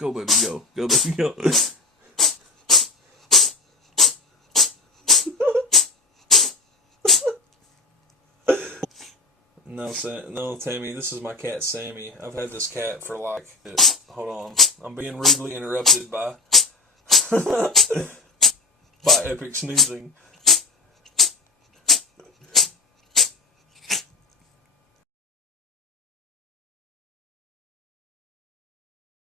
Go, baby, go. Go, baby, go. No, Tammy, this is my cat, Sammy. I've had this cat for like... Hold on. I'm being rudely interrupted by... by epic snoozing.